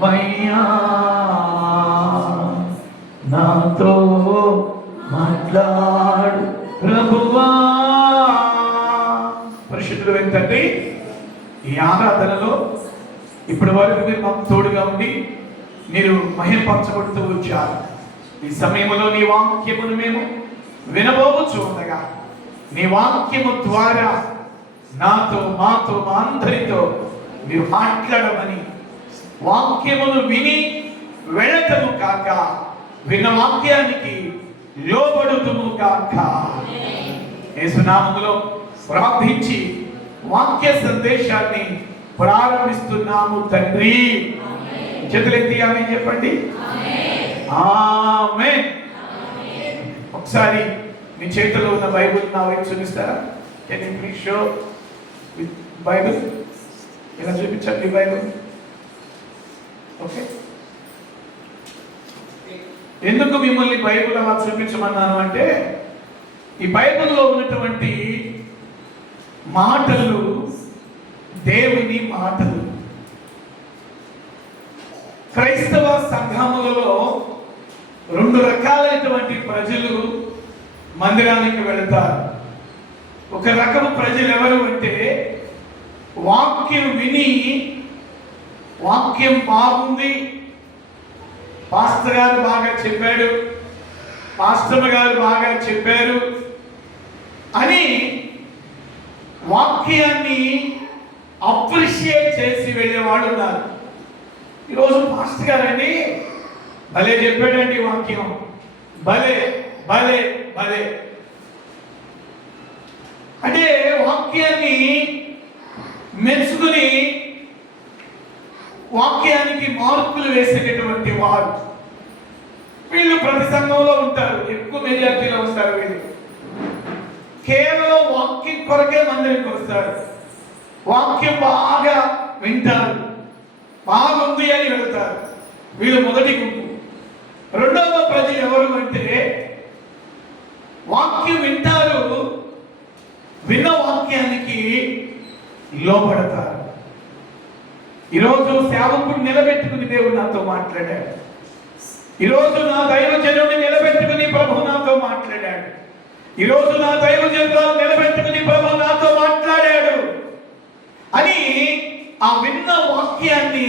మయ్యా నాతో మాట్లాడు ప్రభువా. పరిశుద్ధుడు ఏంటంటే ఈ ఆరాధనలో ఇప్పటి వరకు మీరు మాకు తోడుగా ఉండి మీరు మహిమపరచబడుతూ వచ్చారు. ఈ సమయంలో నీ వాక్యమును మేము వినబోవచ్చు ఉండగా నీ వాక్యము ద్వారా నాతో మాతో మా అందరితో మీరు మాట్లాడమని వాక్యమును విని వెళ్ళటము కాక విన్న వాక్యానికి లోబడుతుము కాక యేసునామములో ప్రార్థించి వాక్య సందేశాన్ని ప్రారంభిస్తున్నాము తండ్రి. చేతులెత్తి ఆమేన్ చెప్పండి. ఆమేన్. ఒకసారి మీ చేతిలో ఉన్న బైబిల్ నా వైపు చూపిస్తారా? Can you please show with Bible? ఇలా చూపించండి బైబిల్. ఓకే, ఎందుకు మిమ్మల్ని బైబిల్ అలా చూపించమన్నాను అంటే ఈ బైబిల్లో ఉన్నటువంటి మాటలు దేవుని మాటలు. క్రైస్తవ సంఘములలో రెండు రకాలైనటువంటి ప్రజలు మందిరానికి వెళతారు. ఒక రకము ప్రజలు ఎవరు అంటే వాక్యం విని వాక్యం బాగుంది, పాస్టర్ గారు బాగా చెప్పాడు, పాస్టర్ గారు బాగా చెప్పారు అని వాక్యాన్ని అప్రిషియేట్ చేసి వెళ్ళేవాడు ఉన్నారు. ఈరోజు పాస్టర్ గారండి భలే చెప్పాడండి వాక్యం, భలే భలే భలే అంటే వాక్యాన్ని మెచ్చుకుని వాక్యానికి మార్కులు వేసేటటువంటి వారు. వీళ్ళు ప్రతి సంఘంలో ఉంటారు, ఎక్కువ మెజార్టీలో వస్తారు. వీళ్ళు కేవలం వాక్యం కొరకే మందిరికి వస్తారు, వాక్యం బాగా వింటారు, బాగుంది అని వెళ్తారు. వీళ్ళు మొదటి గుంపు. రెండవ ప్రజలు ఎవరు అంటే వాక్యం వింటారు, విన్న వాక్యానికి లోబడతారు. ఈరోజు సేవకుడు నిలబెట్టుకుని దేవుడు నాతో మాట్లాడాడు. ఈరోజు నా దైవజనుడిని నిలబెట్టుకుని ప్రభు నాతో మాట్లాడాడు. ఈరోజు నా దైవజనుడు నిలబెట్టుకుని ప్రభు నాతో మాట్లాడాడు అని ఆ విన్న వాక్యాన్ని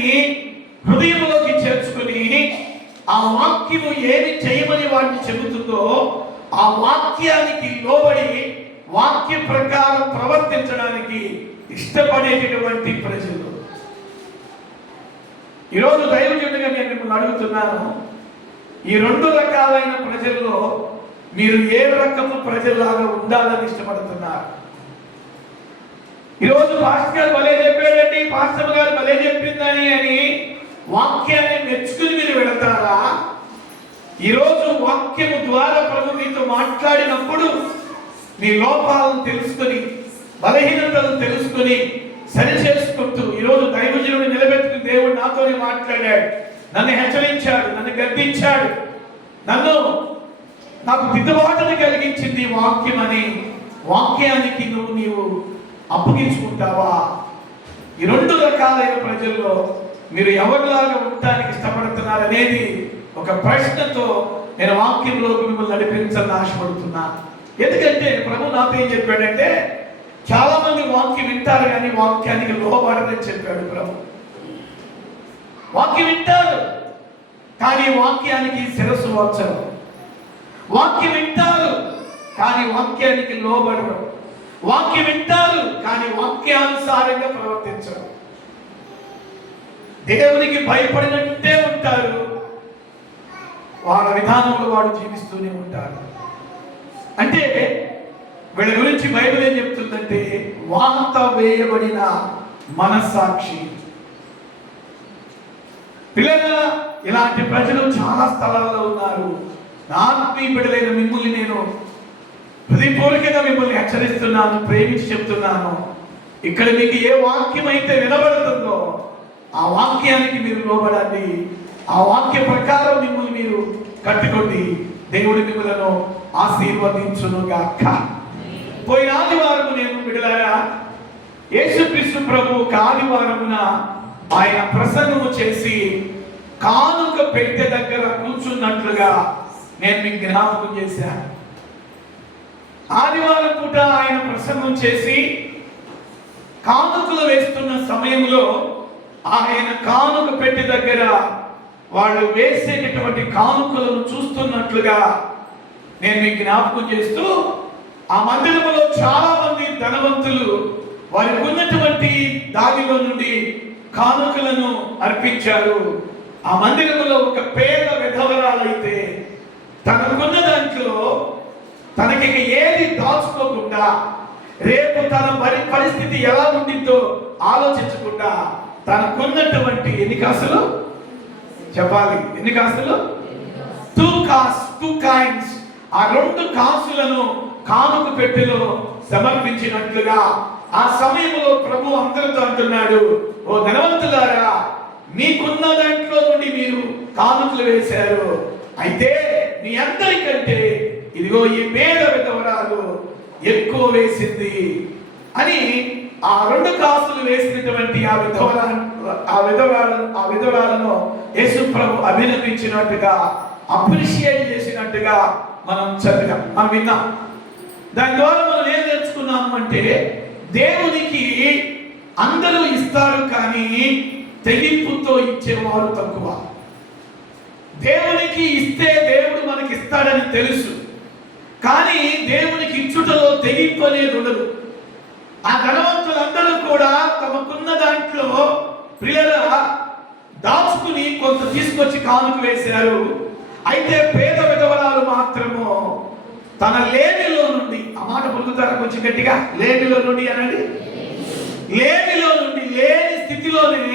హృదయంలోకి చేర్చుకుని ఆ వాక్యము ఏమి చేయమని వాడిని చెబుతుందో ఆ వాక్యానికి లోబడి వాక్య ప్రకారం ప్రవర్తించడానికి ఇష్టపడేటటువంటి ప్రజలు. ఈరోజు దైవజనుడిగా నేను మిమ్మల్ని అడుగుతున్నాను, ఈ రెండు రకాలైన ప్రజల్లో మీరు ఏ రకము ప్రజల్లాగా ఉండాలని ఇష్టపడుతున్నారు? ఈరోజు పాస్టర్ గారు భలే చెప్పాడండి, పాస్టర్ గారు భలే చెప్పిందని అని వాక్యాన్ని మెచ్చుకుని మీరు వెళతారా? ఈరోజు వాక్యము ద్వారా ప్రభు మీతో మాట్లాడినప్పుడు మీ లోపాలను తెలుసుకొని బలహీనతలను తెలుసుకొని సరి చేసుకుంటూ ఈరోజు దైవజనుడిని నిలబెట్టుకుని దేవుడు నాతోనే మాట్లాడాడు, నన్ను హెచ్చరించాడు, నన్ను గద్దించాడు, నాకు దిద్దుబాటుని కలిగించింది వాక్యం అని వాక్యానికి నీవు అప్పగించుకుంటావా? ఈ రెండు రకాలైన ప్రజల్లో మీరు ఎవరిలాగా ఉండటానికి ఇష్టపడుతున్నారు అనేది ఒక ప్రశ్నతో నేను వాక్యంలోకి మిమ్మల్ని నడిపించాలని ఆశపడుతున్నా. ఎందుకంటే ప్రభు నాతో ఏం చెప్పాడంటే చాలా మంది వాక్యం వింటారు కానీ వాక్యానికి లోబడరని చెప్పాడు ప్రభు. వాక్యం వింటారు కానీ వాక్యానికి శిరస్సు వంచరు, వాక్యం వింటారు కానీ వాక్యానికి లోబడరు, వాక్యం వింటారు కానీ వాక్యానుసారంగా ప్రవర్తించరు. దేవునికి భయపడినట్టే ఉంటారు, వాళ్ళ విధానంలో వాడు జీవిస్తూనే ఉంటారు. అంటే వీళ్ళ గురించి బైబిల్ ఏం చెప్తుందంటే వాత వేయబడిన మనస్సాక్షి. పిల్లల ఇలాంటి ప్రజలు చాలా స్థలాల్లో ఉన్నారు. నా ఆత్మీయ బిడ్డలైన మిమ్మల్ని నేను హృదయపూర్వకంగా మిమ్మల్ని హెచ్చరిస్తున్నాను, ప్రేమించి చెప్తున్నాను. ఇక్కడ మీకు ఏ వాక్యం అయితే వినబడుతుందో ఆ వాక్యానికి మీరు లోబడండి, ఆ వాక్య ప్రకారం మిమ్మల్ని మీరు కట్టుకోండి. దేవుడి మిమ్మలను ఆశీర్వదించునుగాక. పోయిన ఆదివారం నేను బిడ్డలారా యేసుక్రీస్తు ప్రభు ఆదివారమున ఆయన ప్రసంగము చేసి కానుక పెట్టె దగ్గర కూర్చున్నట్లుగా నేను మీకు జ్ఞాపకం చేశాను. ఆదివారం పూట ఆయన ప్రసంగం చేసి కానుకలు వేస్తున్న సమయంలో ఆయన కానుక పెట్టె దగ్గర వాళ్ళు వేసేటటువంటి కానుకలను చూస్తున్నట్లుగా నేను మీకు జ్ఞాపకం చేస్తూ, ఆ మందిరంలో చాలా మంది ధనవంతులు వారికి ఉన్నటువంటి దానిలో నుండి కానుకలను అర్పించారు. ఆ మందిరంలో ఒక పేద విధవరాలైతే తనకున్న దాంట్లో తనకి ఏది దాచుకోకుండా రేపు తన పరిస్థితి ఎలా ఉండిందో ఆలోచించకుండా తనకున్నటువంటి ఎన్ని కాసులు చెప్పాలి, ఎన్ని కాసులు? 2 కాయిన్స్. ఆ 2 కాసులను కానుక పెట్టెలో సమర్పించినట్లుగా ఆ సమయంలో ప్రభు అందరితో అంటున్నాడు, ఓ ధనవంతులారా, మీకున్న దాంట్లో నుండి మీరు కానుకలు వేశారు, అయితే మీ అందరికంటే ఇదిగో ఈ పేద విధవరాలు ఎక్కువ వేసింది అని ఆ 2 కాసులు వేసినటువంటి ఆ విధవరాలను యేసు ప్రభు అభినందించినట్టుగా, అప్రిషియేట్ చేసినట్టుగా మనం చదివాం, మనం విన్నాం. దాని ద్వారా మనం ఏం నేర్చుకున్నాము అంటే, దేవునికి అందరూ ఇస్తారు కానీ తెగింపుతో ఇచ్చేవారు తక్కువ. దేవునికి ఇస్తే దేవుడు మనకి ఇస్తాడని తెలుసు, కానీ దేవునికి ఇచ్చుటలో తెగింపు అనేది ఉండదు. ఆ ధనవంతులందరూ కూడా తమకున్న దాంట్లో ప్రియరా దాచుకుని కొంత తీసుకొచ్చి కానుక వేశారు. అయితే పేద విధవరాలు మాత్రము తన లేమిలో నుండి, ఆ మాట పలుకుతారా కొంచెం గట్టిగా, లేమిలో నుండి అనండి, లేమిలో నుండి, లేని స్థితిలోనే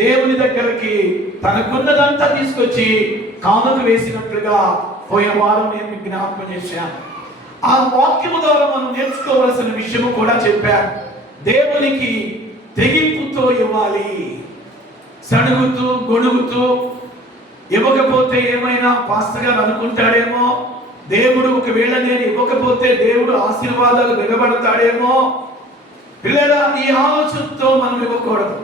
దేవుని దగ్గరికి తనకున్నదంతా తీసుకొచ్చి కానుక వేసినట్లుగా పోయిన వారం నేను మీకు జ్ఞాపకం చేశాను. ఆ వాక్యము ద్వారా మనం నేర్చుకోవలసిన విషయము కూడా చెప్పాను. దేవునికి తెగింపుతో ఇవ్వాలి. సణుగుతూ గొణుగుతూ ఇవ్వకపోతే ఏమైనా పాస్టర్ గారు అనుకుంటాడేమో, దేవుడు ఒకవేళ నేను ఇవ్వకపోతే దేవుడు ఆశీర్వాదాలు వెగబడతాడేమో, పిల్లరా ఈ ఆలోచనతో మనం ఇవ్వకూడదు.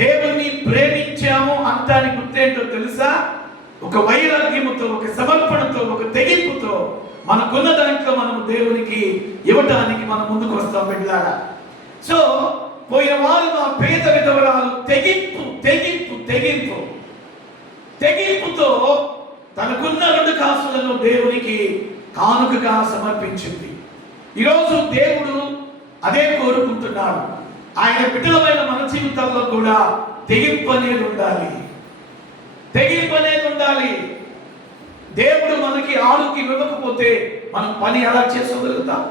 దేవుణ్ణి ప్రేమించాము అంటానికి గుర్తేంటో తెలుసా? ఒక వైరాగ్యముతో, ఒక సమర్పణతో, ఒక తెగింపుతో మనకున్న దాంట్లో మనం దేవునికి ఇవ్వటానికి మనం ముందుకు వస్తాం బిడ్డలారా. సో పోయిన వారు మా పేద విధవరాలు తెగింపు తెగింపు తెగింపు తెగింపుతో తనకున్న 2 కాసులను దేవునికి కానుకగా సమర్పించింది. ఈరోజు దేవుడు అదే కోరుకుంటున్నాడు. ఆయన బిడ్డలమైన మన జీవితాల్లో కూడా తెగింపు అనేది ఉండాలి, తెగింపు అనేది ఉండాలి. దేవుడు మనకి ఆరోగ్యం ఇవ్వకపోతే మనం పని ఎలా చేసుకోగలుగుతాం?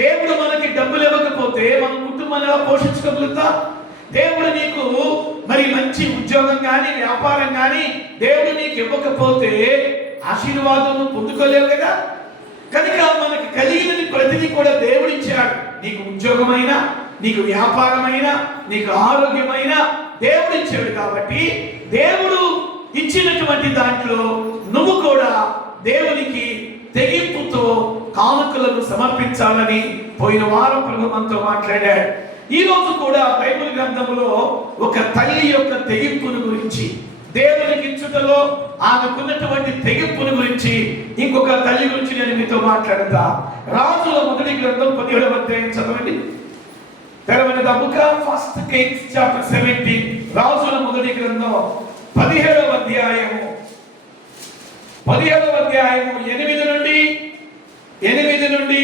దేవుడు మనకి డబ్బులు ఇవ్వకపోతే మన కుటుంబాన్ని ఎలా పోషించగలుగుతాం? దేవుడు నీకు మరి మంచి ఉద్యోగం కానీ వ్యాపారం కానీ దేవుడు నీకు ఇవ్వకపోతే ఆశీర్వాదం పొందుకోలేవు కదా. కనుక మనకి కలిగినది ప్రతిదీ కూడా దేవుడు ఇచ్చాడు. నీకు ఉద్యోగమైనా, నీకు వ్యాపారమైనా, నీకు ఆరోగ్యమైనా దేవుడు ఇచ్చాడు. కాబట్టి దేవుడు ఇచ్చినటువంటి దాంట్లో నువ్వు కూడా దేవునికి తెగింపుతో కానుకలను సమర్పించాలని పోయిన వారం ప్రభు మనతో మాట్లాడాడు. ఈ రోజు కూడా బైబిల్ గ్రంథంలో ఒక తల్లి యొక్క తెగింపును గురించి, దేవునికి ఇచ్చుటలో ఆమెకున్నటువంటి తెగింపును గురించి ఇంకొక తల్లి గురించి నేను మీతో మాట్లాడతా. రాజుల మొదటి గ్రంథం 17వ అధ్యాయం చదవండి. తెరవని the book of first Kings chapter 17. రాజుల మొదటి గ్రంథం 17వ అధ్యాయము 8 నుండి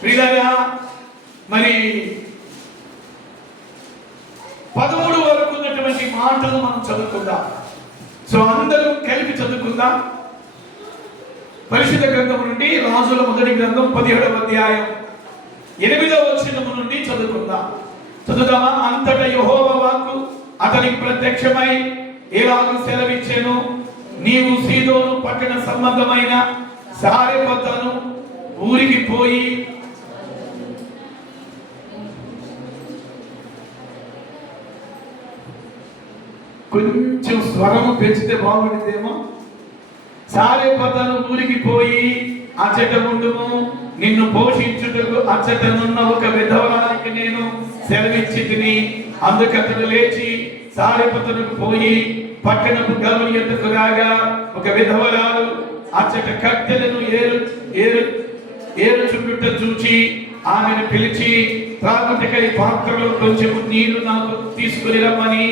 ప్రియులారా మరి 13 వరకు ఉన్నటువంటి మాటలు మనం చదువుకుందాం. సో అందరూ కలిపి చదువుకుందాం. పరిశుద్ధ గ్రంథం నుండి రాజుల మొదటి గ్రంథం 17వ అధ్యాయం 8వ వచనం నుండి చదువుకుందాం. చదువుదామా? అంతటా యెహోవా వాక్కు అతనికి ప్రత్యక్షమై ఇలాగ సెలవిచ్చెను, నీవు సీదోను పట్టణ సంబంధమైన సారెపతను ఊరికి పోయి కొంచెం స్వరము పెంచితే బాగుండేదేమో. సారెపతను ఊరికి పోయి అచ్చట ఉండుము, నిన్ను పోషించుటకు అచ్చటనున్న ఒక విధవరానికి నేను సెలవిచ్చి తిని అందుకు అతడు లేచి సారెపతునకు పోయి పట్టణపు గమని ఎద్దుకు రాగా ఒక విధవరాలు అచ్చట కట్టెలను ఏరుచుండుట చూచి ఆమెను పిలిచి త్రాగుటకై పాత్రలో కొంచెం నీళ్లు నాకు తీసుకుని రమ్మని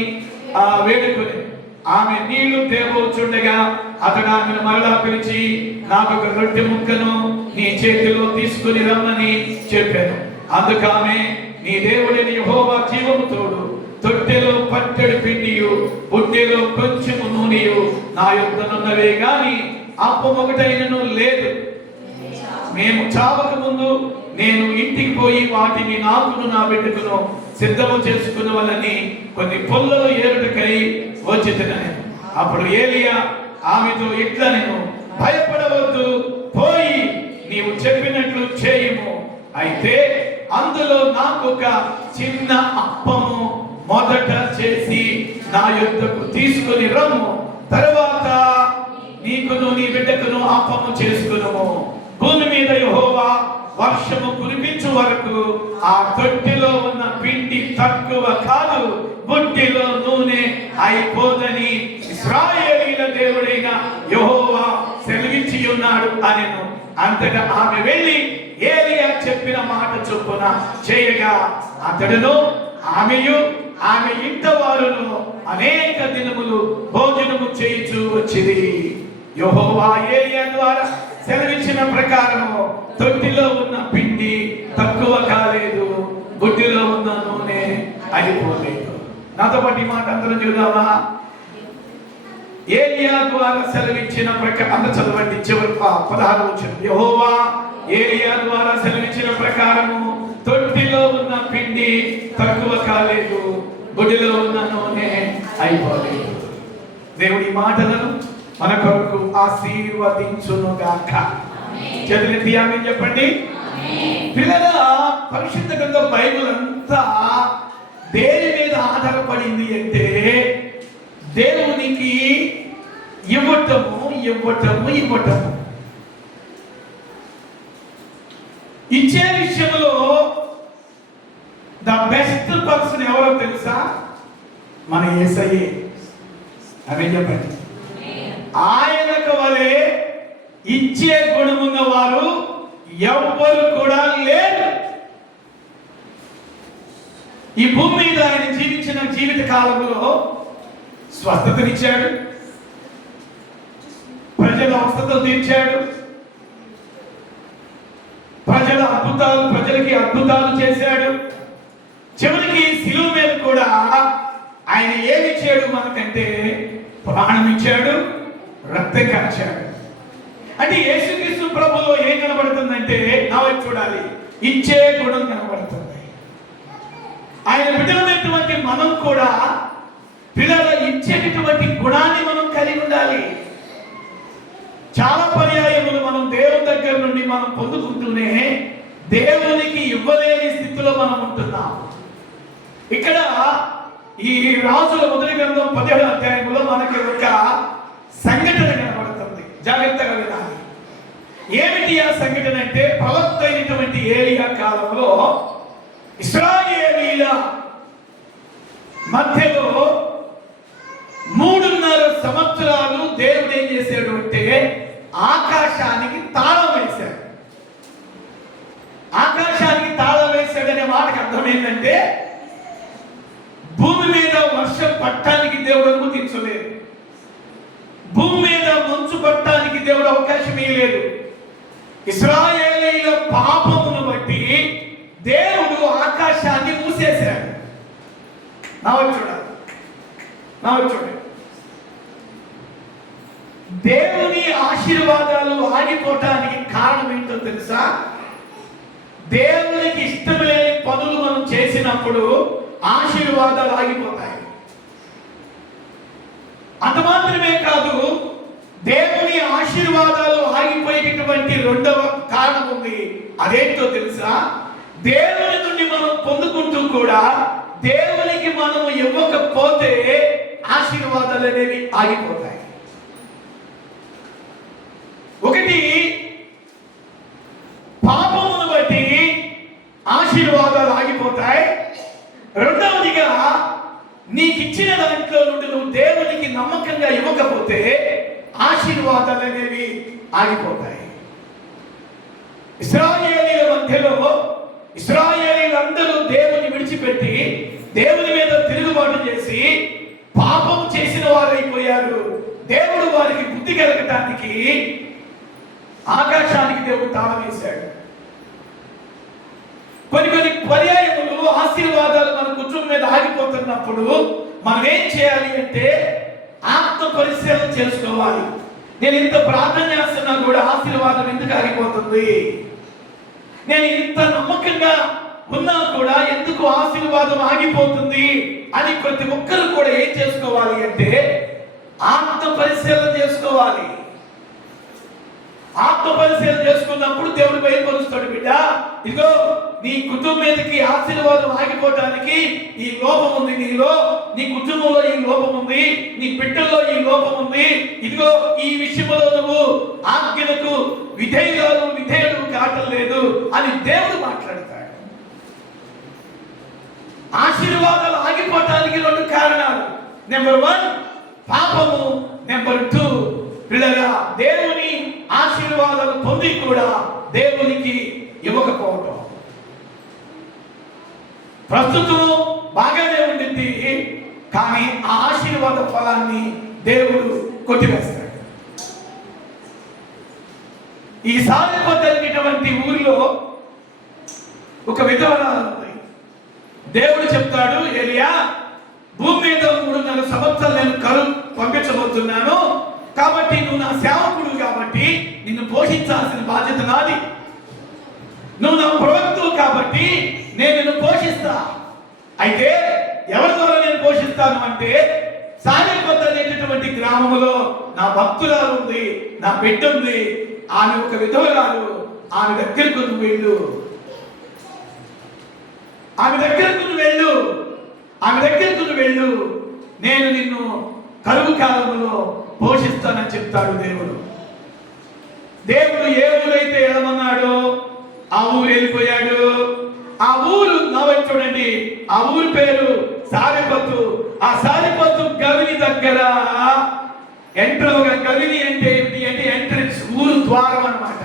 వేడుకొని ఆమె నీళ్లు తేబోచుండగా అతడు ఆమెను మరలా పిలిచి నాకు ఒక రొట్టె ముక్కను నీ చేతిలో తీసుకుని రమ్మని చెప్పాను. అందుకు ఆమె, నీ దేవుడిని యెహోవా జీవము తోడు, తొట్టెలో పట్టెడు పిండియు బుట్టెలో కొంచెము నూనెయు నా యొద్దనున్నవే గాని అప్పం ఒకటైనను లేదు. మేము చావక ముందు నేను ఇంటికి పోయి వాటిని నాకును నా బిడ్డకును సిద్ధము చేసుకున్నవలని కొన్ని పొల్లలు ఏరుటకై వచ్చితినని. అప్పుడు ఏలియా ఆమెతో ఇట్లా, నేను భయపడవద్దు, పోయి నీవు చెప్పినట్లు చేయుము. అయితే అందులో నాకు ఒక చిన్న అప్పము మొదట చేసి నా యొద్దకు తీసుకుని రమ్ము, తరువాత నీకును నీ బిడ్డకును అప్పము చేసుకునుము. భూమి మీద యెహోవా వర్షము కురిపించు వరకు ఆ తొట్టిలో ఉన్న పిండి తక్కువ కాదు, బుట్టిలో నూనె అయిపోదని ఇశ్రాయేలీల దేవుడైన యెహోవా సెలవిచ్చి ఉన్నాడు అనెను. అంతటా ఆమె వెళ్ళి ఏలియా చెప్పిన మాట చొప్పున చేయగా అతడును ఆమెయు ఆమె ఇంట వారును అనేక దినములు భోజనము చేయుచూ వచ్చింది. యెహోవా ఏలియా ద్వారా సెలవిచ్చిన ప్రకారము తొట్టిలో ఉన్న పిండి తక్కువ కాలేదు, బుడ్డిలో ఉన్న నూనె అయిపోలేదు. నాతో పాటు ఈ మాట అందరం చూద్దామా? ఏలియా ద్వారా సెలవిచ్చిన ప్రకారం అంత చదవండి. చివరి 16 వచనం. యెహోవా ఏలియా ద్వారా సెలవిచ్చిన ప్రకారము తొట్టిలో ఉన్న పిండి తక్కువ కాలేదు, బుడ్డిలో ఉన్న నూనె అయిపోలేదు. దేవుడి మాటలను మన కొరకు ఆశీర్వదించును గాక. చేతులెత్తి ఆమేన్ చెప్పండి. పిల్లల, పరిశుద్ధ గ్రంథం బైబిల్ అంతా దేని మీద ఆధారపడింది అంటే దేవునికి ఇవ్వటము ఇవ్వటము ఇవ్వటము. ఇచ్చే విషయంలో ద బెస్ట్ పర్సన్ ఎవరో తెలుసా? మన యేసయ్యే. అదే చెప్పండి. ఆయనకు వలె ఇచ్చే గుణమున్న వారు ఎవ్వరు కూడా లేరు. ఈ భూమి మీద ఆయన జీవించిన జీవిత కాలంలో స్వస్థతనిచ్చాడు, ప్రజల అవసరతలు తీర్చాడు, ప్రజలకి అద్భుతాలు చేశాడు. చివరికి శిలువ మీద కూడా ఆయన ఏమి ఇచ్చాడు మనకంటే? ప్రాణం ఇచ్చాడు, రక్తం కార్చాడు. అంటే యేసుక్రీస్తు ప్రభులో ఏం కనబడుతుందంటే, నా వైపు చూడాలి, ఇచ్చే గుణం కనబడుతుంది. ఆయన బిడ్డలైనటువంటి మనం కూడా పిల్లల ఇచ్చేటటువంటి గుణాన్ని మనం కలిగి ఉండాలి. చాలా పర్యాయములు మనం దేవుని దగ్గర నుండి మనం పొందుకుంటూనే దేవునికి ఇవ్వలేని స్థితిలో మనం ఉంటున్నాం. ఇక్కడ ఈ రాజుల మొదటి గ్రంథం 17వ అధ్యాయంలో మనకి ఒక సంఘటన కనబడుతుంది. జాగ్రత్తగా వినాలి. ఏమిటి ఆ సంఘటన అంటే, ప్రవక్త అయినటువంటి ఏలియా కాలంలో ఇశ్రాయేలీల మధ్యలో 3.5 సంవత్సరాలు దేవుడు ఏం చేశాడు అంటే ఆకాశానికి తాళం వేశాడు. ఆకాశానికి తాళం వేశాడనే మాటకు అర్థం ఏంటంటే, భూమి మీద వర్షం పట్టడానికి దేవుడు అనుమతించలేదు, భూమి మీద మంచు పట్టడానికి దేవుడు అవకాశం ఇవ్వలేదు. ఇశ్రాయేలీల పాపమును బట్టి దేవుడు ఆకాశాన్ని మూసేశాడు. చూడండి, దేవుని ఆశీర్వాదాలు ఆగిపోవటానికి కారణం ఏంటో తెలుసా? దేవునికి ఇష్టం లేని పనులు మనం చేసినప్పుడు ఆశీర్వాదాలు ఆగిపోతాయి. అంత మాత్రమే కాదు, దేవుని ఆశీర్వాదాలు ఆగిపోయేటటువంటి రెండవ కారణం ఉంది. అదేంటో తెలుసా? దేవుని నుండి మనం పొందుకుంటూ కూడా దేవునికి మనం ఇవ్వకపోతే ఆశీర్వాదాలు అనేవి ఆగిపోతాయి. ఒకటి, పాపమును బట్టి ఆశీర్వాదాలు ఆగిపోతాయి. రెండవదిగా నీకు ఇచ్చిన దాంట్లో నుండి నువ్వు దేవునికి నమ్మకంగా ఇవ్వకపోతే ఆశీర్వాదాలు అనేవి ఆగిపోతాయి. ఇశ్రాయేలీల మధ్యలో ఇశ్రాయేలీలందరూ దేవుని విడిచిపెట్టి దేవుని మీద తిరుగుబాటు చేసి పాపం చేసిన వారైపోయారు. దేవుడు వారికి బుద్ధి కలగటానికి ఆకాశానికి దేవుడు తాళం వేశాడు. కొన్ని పర్యాయములు ఆశీర్వాదాలు మన కుటుంబం మీద ఆగిపోతున్నప్పుడు మనం ఏం చేయాలి అంటే ఆత్మ పరిశీలన చేసుకోవాలి. నేను ఇంత ప్రార్థన చేస్తున్నా కూడా ఆశీర్వాదం ఎందుకు ఆగిపోతుంది? నేను ఇంత నమ్మకంగా ఉన్నా కూడా ఎందుకు ఆశీర్వాదం ఆగిపోతుంది అని ప్రతి ఒక్కరు కూడా ఏం చేసుకోవాలి అంటే ఆత్మ పరిశీలన చేసుకోవాలి. ఆత్మ పరిశీలన చేసుకున్నప్పుడు దేవుడు బయలుపరుస్తాడు, బిడ్డ ఇదిగో నీ కుటుంబం మీదకి ఆశీర్వాదం ఆగిపోవడానికి ఈ లోపం ఉంది, నీలో నీ కుటుంబంలో ఈ లోపం ఉంది, నీ బిడ్డల్లో ఈ లోపం ఉంది, ఇదిగో ఈ విషయంలో నువ్వు ఆజ్ఞలకు విధేయుడు కావటం లేదు అని దేవుడు మాట్లాడతాడు. ఆశీర్వాదాలు ఆగిపోవటానికి రెండు కారణాలు. నెంబర్ 1 పాపము, నెంబర్ 2 పిల్లగా దేవుని ఆశీర్వాదాలు పొంది కూడా దేవునికి ఇవ్వకపోవటం. ప్రస్తుతం బాగానే ఉండింది, కానీ ఆ ఆశీర్వాద ఫలాన్ని దేవుడు కొట్టివేస్తాడు. ఈ సారిపోతటువంటి ఊరిలో ఒక విధవరాలు ఉంది. దేవుడు చెప్తాడు, ఏలియా భూమి మీద 3.5 సంవత్సరాలు నేను కరువు పంపించబోతున్నాను, కాబట్టి నువ్వు నా సేవకుడు కాబట్టి నిన్ను పోషించాల్సిన బాధ్యత నాది. నువ్వు నా ప్రవక్తవు కాబట్టి నేను నిన్ను పోషిస్తా. అయితే ఎవరి ద్వారా నేను పోషిస్తాను అంటే సారిపోత అనేటటువంటి గ్రామంలో నా భక్తురాలు ఉంది, నా బిడ్డ ఉంది, ఆమె ఒక విధవరాలు, ఆమె దగ్గరకు నువ్వు వెళ్ళు, ఆమె దగ్గరకు నువ్వు వెళ్ళు, ఆమె దగ్గరకు నువ్వు వెళ్ళు, నేను నిన్ను కరువు కాలంలో పోషిస్తానని చెప్తాడు దేవుడు. దేవుడు ఏ ఊరైతే వెళ్ళమన్నాడో ఆ ఊరు వెళ్ళిపోయాడు. ఆ ఊరు నవ్వు చూడండి, ఆ ఊరి పేరు సారిపత్తు. ఆ సారిపత్తు గవిని దగ్గర గవిని అంటే ఏమిటి అంటే ఎంట్రన్స్, ఊరు ద్వారం అన్నమాట.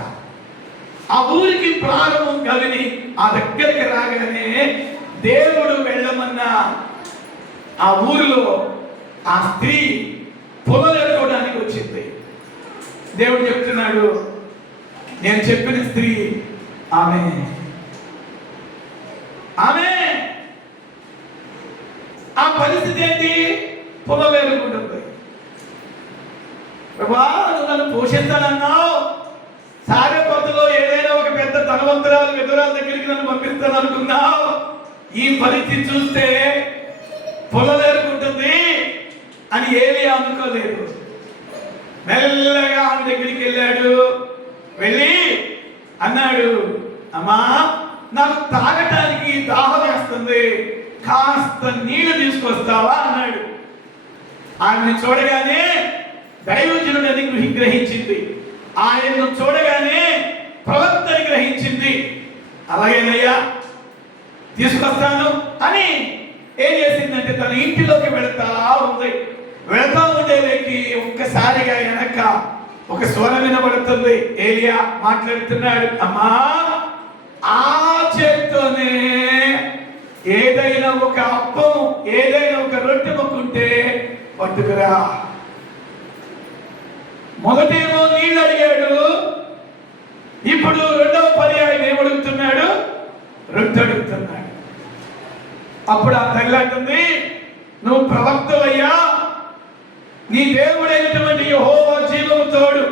ఆ ఊరికి ప్రారంభం గవిని. ఆ దగ్గరికి రాగానే దేవుడు వెళ్ళమన్న ఆ ఊరిలో ఆ స్త్రీ పొలలేరుకోవడానికి వచ్చింది. దేవుడు చెప్తున్నాడు, నేను చెప్పిన స్త్రీ ఆమె ఆ పరిస్థితి ఏంటి? పొలలేరుకుంటుంది. నువ్వు నన్ను పోషిస్తానన్నావు, సారేపత్తులో ఏదైనా ఒక పెద్ద ధనవంతురాలు విధురాల దగ్గరికి నన్ను పంపిస్తాను అనుకున్నావు, ఈ పరిస్థితి చూస్తే పొలలేరుకుంటుంది అని ఏమీ అనుకోలేదు. మెల్లగా ఆమె దగ్గరికి వెళ్ళాడు. వెళ్ళి అన్నాడు, అమ్మా నాకు తాగటానికి దాహం వేస్తుంది, కాస్త నీళ్లు తీసుకొస్తావా అన్నాడు. ఆమెను చూడగానే దైవజనుడని గ్రహించింది, ఆయన్ను చూడగానే ప్రవక్తని గ్రహించింది. అలాగేనయ్యా తీసుకొస్తాను అని ఏం చేసిందంటే తన ఇంటిలోకి వెళ్తా ఉంది. వెళ్తా ఉండేలేకి ఒక్కసారిగా వెనక ఒక స్వరం వినబడుతుంది. ఏలియా మాట్లాడుతున్నాడు, అమ్మా ఆ చేత్తోనే ఏదైనా ఒక అప్పం, ఏదైనా ఒక రొట్టె మొక్కుంటే పట్టుకురా. మొదటేమో నీళ్ళు అడిగాడు, ఇప్పుడు రెండవ పర్యాయం ఏమడుగుతున్నాడు? రొట్టె అడుగుతున్నాడు. అప్పుడు ఆ తల్లి అంటుంది, నువ్వు ప్రవక్తవయ్యా, నీ దేవుడైనటువంటి యెహోవా జీవము తోడు,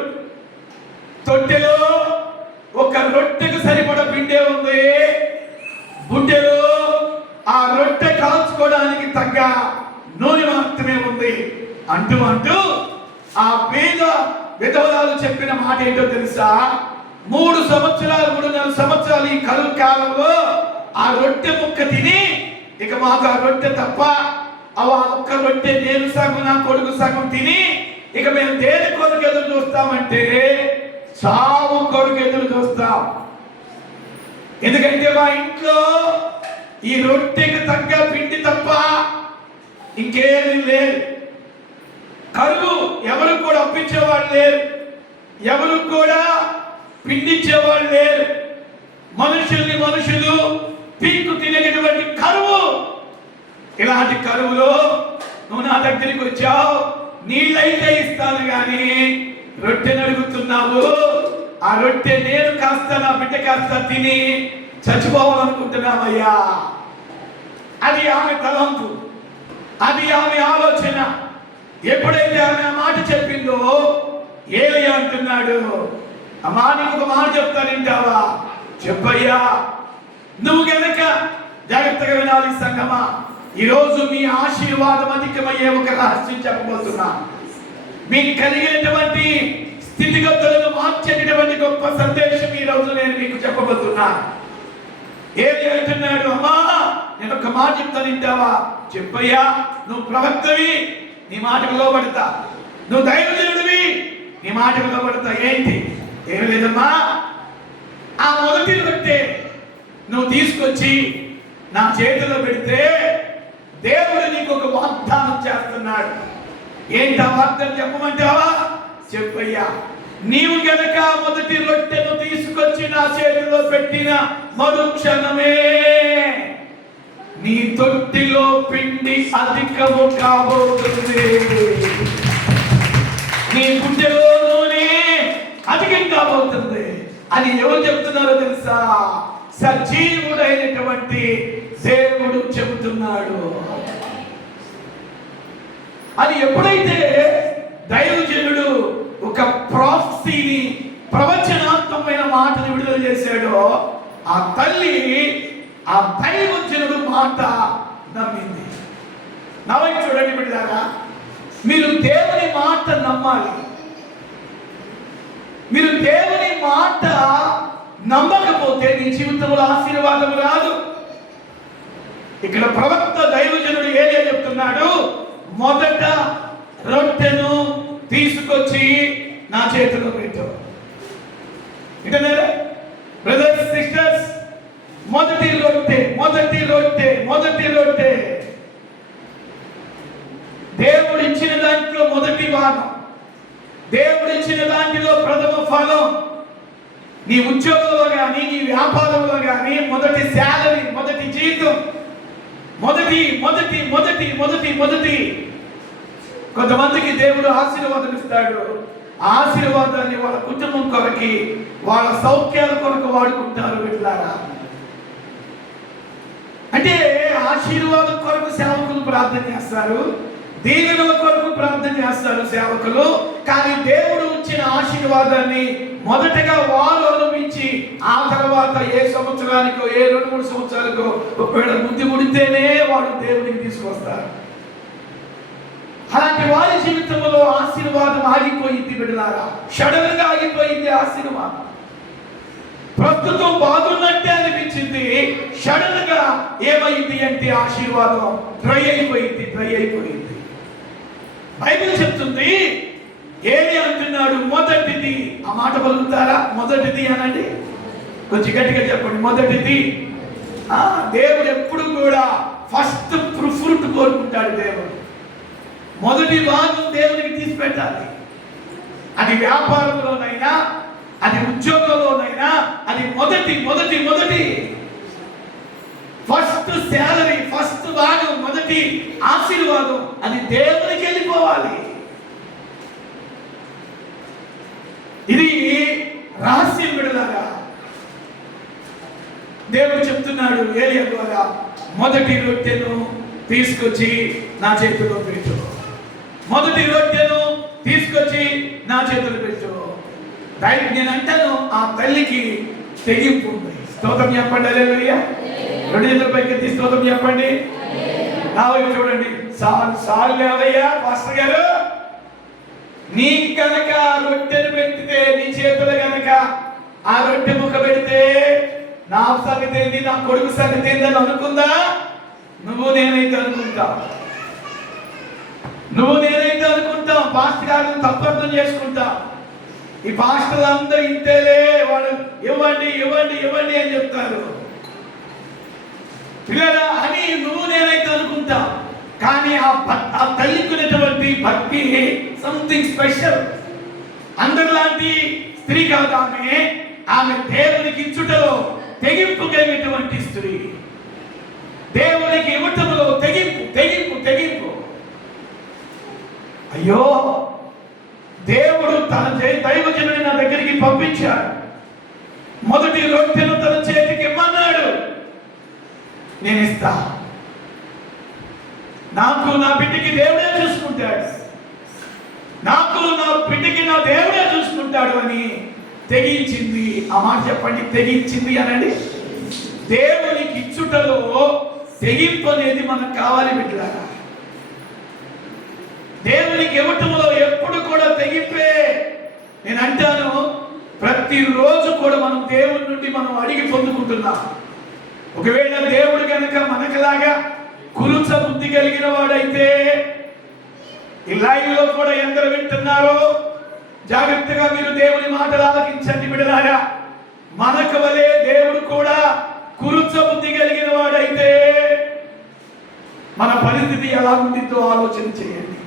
తొట్టెలో ఒక రొట్టెకు సరిపడ పిండే ఉంది, బుడ్డెలో ఆ రొట్టె కాల్చుకోవడానికి తగ్గ నూనె మాత్రమే ఉంది అంటూ ఆ పేద విధవరాలు చెప్పిన మాట ఏంటో తెలుసా? 3.5 సంవత్సరాలు ఈ కరువు కాలంలో ఆ రొట్టె ముక్క తిని ఇక మాకు ఆ రొట్టె తప్ప, ఆ ఒక్క రొట్టె నేను సగం నా కొడుకు సగం తిని ఇక మేము దేని కొరకు ఎదురు చూస్తామంటే చావు కొరకు ఎదురు చూస్తాం. ఎందుకంటే మా ఇంట్లో ఈ రొట్టెకి తగ్గ పిండి తప్ప ఇంకేమీ లేదు. కరువు, ఎవరు కూడా అప్పించేవాళ్ళు లేరు, ఎవరు కూడా పిండించేవాళ్ళు లేరు. మనుషులు పీకు తినేటటువంటి కరువు. ఇలాంటి కరువులో నువ్వు నా దగ్గరికి వచ్చావు, నీళ్ళైతే ఇస్తాను కానీ రొట్టెని అడుగుతున్నావు. ఆ రొట్టె నేను కాస్త నా బిడ్డ కాస్త తిని చచ్చిపోవాలనుకుంటున్నామయ్యా. అది ఆమె తలంపు, అది ఆమె ఆలోచన. ఎప్పుడైతే ఆమె ఆ మాట చెప్పిందో ఏలియా అంటున్నాడు, అమ్మా నీకు ఒక మాట చెప్తాను వింటావా? చెప్పయ్యా. నువ్వు గనక జాగ్రత్తగా వినాలి సంగమా. ఈరోజు మీ ఆశీర్వాదం అధికమయ్యే ఒక రహస్యం చెప్పబోతున్నా. మీకు కలిగినటువంటి స్థితిగతులను మార్చేటటువంటి గొప్ప సందేశం ఈ రోజు నేను మీకు చెప్పబోతున్నా. ఏది అంటున్నాడు, అమ్మా నేను ఒక మాట చెప్తాను వింటావా? చెప్పయ్యా. నువ్వు ప్రవక్తవి, నీ మాటకు లోబడతా. నువ్వు దైవజనుడివి, నీ మాటకు లోబడతా. ఏంటి? ఏమి లేదమ్మా, ఆ మొదటి రొట్టె నువ్వు తీసుకొచ్చి నా చేతిలో పెడితే దేవుడు నీకు ఒక వాగ్దానం చేస్తున్నాడు. ఏంటి ఆ వాగ్దానం చెప్పమంటావా? చెప్పయ్యా. నీవు గనక మొదటి రొట్టెను తీసుకొచ్చి నా చేతిలో పెట్టిన మరుక్షణమే నీ తొట్టిలో పిండి అధికము కాబోతుంది, నీ గుండెలో నూనె అధికం కాబోతుంది అని ఎవరు చెప్తున్నారో తెలుసా? సజీవుడైనటువంటి దేవుడు చెబుతున్నాడు. అది ఎప్పుడైతే దైవజనుడు ఒక ప్రాఫెసీని, ప్రవచనాత్మకమైన మాటను విడుదల చేశాడో ఆ తల్లి, ఆ దైవజనుడు మాట నమ్మింది. నవ్వండి చూడండి బిడ్డలారా, మీరు దేవుని మాట నమ్మాలి. మీరు దేవుని మాట నమ్మకపోతే నీ జీవితంలో ఆశీర్వాదం రాదు. ఇక్కడ ప్రవక్త దైవజనుడు ఏలియా చెప్తున్నాడు, మొదట రొట్టెను తీసుకొచ్చి నా చేతిలో పెట్టు. బ్రదర్స్ సిస్టర్స్, మొదటి రొట్టె దేవుడు ఇచ్చిన దాంట్లో మొదటి భాగం, దేవుడు ఇచ్చిన దాంట్లో ప్రథమ ఫలం. నీ ఉద్యోగంలో కానీ, నీ వ్యాపారంలో కానీ మొదటి శాలరీ, మొదటి జీతం, మొదటి. కొంతమందికి దేవుడు ఆశీర్వాదం ఇస్తాడు. ఆ ఆశీర్వాదాన్ని వాళ్ళ కుటుంబం కొరకి, వాళ్ళ సౌఖ్యాల కొరకు వాడుకుంటారు. వీళ్ళారా అంటే ఆశీర్వాదం కొరకు సేవకులు ప్రార్థన చేస్తారు, దీవెనల కొరకు ప్రార్థన చేస్తారు సేవకులు. కానీ దేవుడు ఇచ్చిన ఆశీర్వాదాన్ని మొదటగా వారు అనుభవించి ఆ తర్వాత ఏ సంవత్సరానికో, ఏ 2-3 సంవత్సరాలకో ఒకవేళ బుద్ధి పుడితేనే వాడు దేవుడికి తీసుకొస్తారు. అలాంటి వారి జీవితంలో ఆశీర్వాదం ఆగిపోయింది బిడ్డలారా. సడన్ గా ఆగిపోయింది ఆశీర్వాదం. ప్రస్తుతం బాగున్నట్టే అనిపించింది, సడన్ గా ఏమైంది అంటే ఆశీర్వాదం డ్రై అయిపోయింది. బైబిల్ చెప్తుంది, ఏమి అంటున్నాడు? మొదటిది. ఆ మాట పలుకుతారా? మొదటిది అనండి, కొంచెం గట్టిగా చెప్పండి. మొదటిది. దేవుడు ఎప్పుడు కూడా ఫస్ట్ ఫ్రూట్ కోరుకుంటాడు. దేవుడు మొదటి భాగం దేవునికి తీసి పెట్టాలి. అది వ్యాపారంలోనైనా, అది ఉద్యోగంలోనైనా, అది మొదటి ఫస్ట్ శాలరీ, ఫస్ట్ భాగం, మొదటి ఆశీర్వాదం అది దేవునికి వెళ్ళిపోవాలి. ఇది రహస్యం విడలాగా దేవుడు చెప్తున్నాడు ఏలియా ద్వారా, మొదటి రొట్టెను తీసుకొచ్చి నా చేతిలో పెట్టు. మొదటి రొట్టెను తీసుకొచ్చి నా చేతులు పెట్టు. నేను అంటాను, ఆ తల్లికి తెగింపు ఉంది. స్తోత్రం చెప్పండి. హల్లెలూయా. 2 చేతుల పైకి స్తోత్రం చెప్పండి. నా వైపు చూడండి. సార్లేవయ్యా పాస్టర్ గారు, నీ కనుక రొట్టెను పెట్టితే, నీ చేతులు కనుక ఆ రొట్టె ముక్క పెడితే నా సంగతి ఏంది, నా కొడుకు సంగతి ఏందని అనుకుందా? నువ్వు నేనైతే అనుకుంటాం. పాస్టర్ గారిని తప్పర్థం చేసుకుంటాం. ఈ పాస్టర్లు అందరూ ఇంతేలే, వాడు ఇవ్వండి అని చెప్తారు పిల్లరా అని నువ్వు నేనైతే అనుకుంటా. కానీ ఆ తల్లికున్నటువంటి భక్తి సంథింగ్ స్పెషల్. అందరిలాంటి స్త్రీ కాదు ఆమె. ఆమె దేవునికి ఇచ్చుటలో తెగింపు కలిగినటువంటి స్త్రీ. దేవునికి ఇవ్వటంలో తెగింపు తెగింపు తెగింపు. అయ్యో, దేవుడు తన దైవజనుని నా దగ్గరికి పంపించాడు. మొదటి రొట్టెను తన చేతికి ఇమ్మన్నాడు. నేను ఇస్తా. నాకు నా బిడ్డకి దేవుడే చూసుకుంటాడు, నాకు నా బిడ్డకి నా దేవుడే చూసుకుంటాడు అని తెగించింది. ఆ మాట చెప్పండి, తెగించింది అనండి. దేవునికి ఇచ్చుటలో తెగింపు అనేది మనకు కావాలి బిడ్డలారా. దేవునికి ఇవ్వటంలో ఎప్పుడు కూడా తెగింపే. నేను అంటాను, ప్రతిరోజు కూడా మనం దేవుడి నుండి మనం అడిగి పొందుకుంటున్నాం. ఒకవేళ దేవుడు కనుక మనకులాగా కురుచ బుద్ధి కలిగిన వాడైతే, ఈ లైవ్ లో కూడా ఎందరు వింటున్నారో జాగ్రత్తగా మీరు దేవుని మాటలు ఆలకించండి బిడ్డలారా. మనకు వలే దేవుడు కూడా కురుచ బుద్ధి కలిగిన వాడైతే మన పరిస్థితి ఎలా ఉంటుందో ఆలోచన చేయండి.